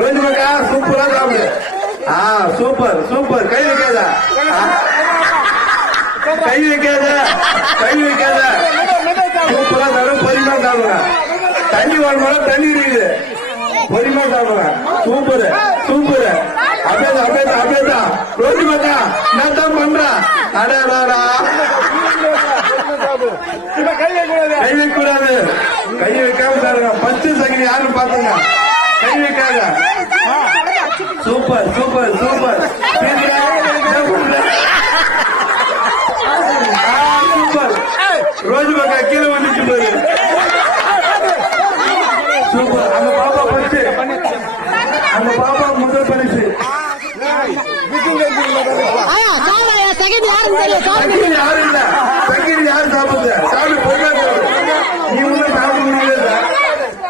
ரோஜு மக்கா சூப்பரா சாப்பிடு. Super super. கை வைக்காத, கை வைக்காத, கை வைக்காத. சூப்பரா சாப்பிடும். பொறுமையா சாப்பிடுங்க. தண்ணி வாங்கணும், தண்ணி இருக்குது. பொறுமையா சாப்பிடுங்க. Super super. அப்படியேதான் அப்படியேதான் அப்படியேதான். ரோஜு மக்கா நான் தான் பண்றேன். அடாடா கை வைக்கூடாது. கை வைக்காம சாருங்க. 10 செகண்ட் யாரும் பாத்துங்க. கை வைக்காத. Super super super super. ரோஜு மக்கா கீழே வந்துச்சு பாரு. சூப்பர். அந்த பாப்பா பரிசு, அந்த பாப்பா முதல் பரிசு. யாரு